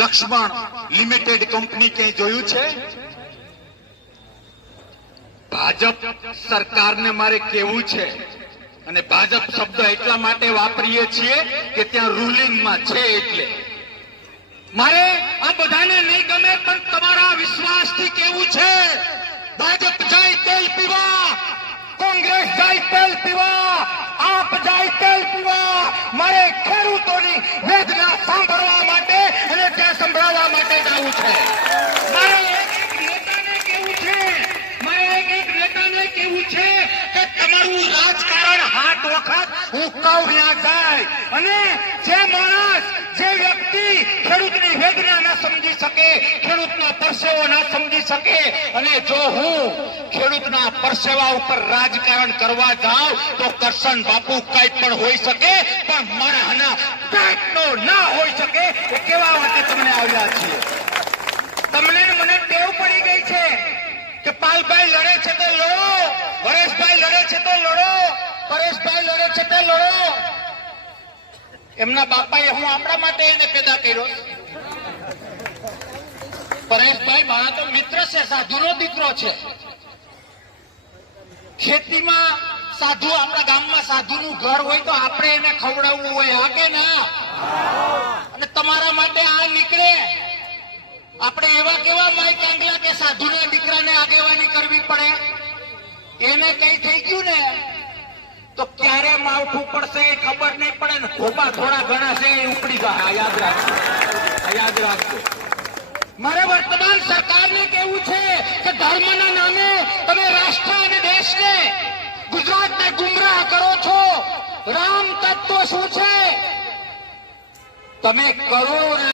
Lakshman limited company ક્યાંય જોયું છે? ભાજપ સરકારને મારે કહેવું છે, અને ભાજપ શબ્દ એટલા માટે વાપરીએ છીએ કે ત્યાં રૂલિંગમાં છે એટલે. મારે આ બધાને નહીં ગમે, પણ તમારા વિશ્વાસથી કેવું છે, ભાજપ જાય તેલ પીવા, કોંગ્રેસ જાય તેલ પીવા, આપ જાય તેલ પીવા. મારે ખેડૂતોની વેદના સાંભળવા માટે અને ત્યાં સંભળાવવા માટે જવું છે. મારે એક નેતાને કેવું છે, કેવું છે કે તમારું રાજકારણ હાથ વખત હું કહું ત્યાં જાય, અને જે માણસ, જે વ્યક્તિ ખેડૂતની વેદના ના સમજી શકે, ખેડૂતના પરસેવો ના સમજી શકે, અને જો હું ખેડૂતના પરસેવા ઉપર રાજકારણ કરવા જાઉં તો કરશન બાપુ કઈ પણ હોઈ શકે, પણ માણસના પેટનો ના હોઈ શકે. એ કેવા માટે તમને આવ્યા છીએ? તમને મને ટેવ પડી ગઈ છે કે પાલભાઈ લડે છે તો લડો, પરેશભાઈ લડે છે તો લડો, પરેશભાઈ લડે છે તો લડો. એમના બાપાએ હું આપણા માટે એને પેદા કર્યો. પરેશભાઈ મારા તો મિત્ર છે, સાધુનો દીકરો છે. ખેતીમાં સાધુ, આપણા ગામમાં સાધુનું ઘર હોય તો આપણે એને ખવડાવવું હોય, હા કે ના? અને તમારા માટે આ નીકળે. આપણે એવા કેવા માઈક આંગલા કે સાધુના દીકરાને આગેવાની કરવી પડે? એને કઈ થઈ ગયું ને તો ક્યારે માવઠું પડશે એ ખબર નહીં પડે ને ખોબા થોડા ઘણા છે એ ઉપડી જાય. યાદ રાખજો, યાદ રાખજો. મારે વર્તમાન સરકારને કેવું છે કે ધર્મના નામે તમે રાષ્ટ્ર અને દેશને, ગુજરાતને ગુમરાહ કરો છો. રામ તત્વ શું છે? તમે કરોડો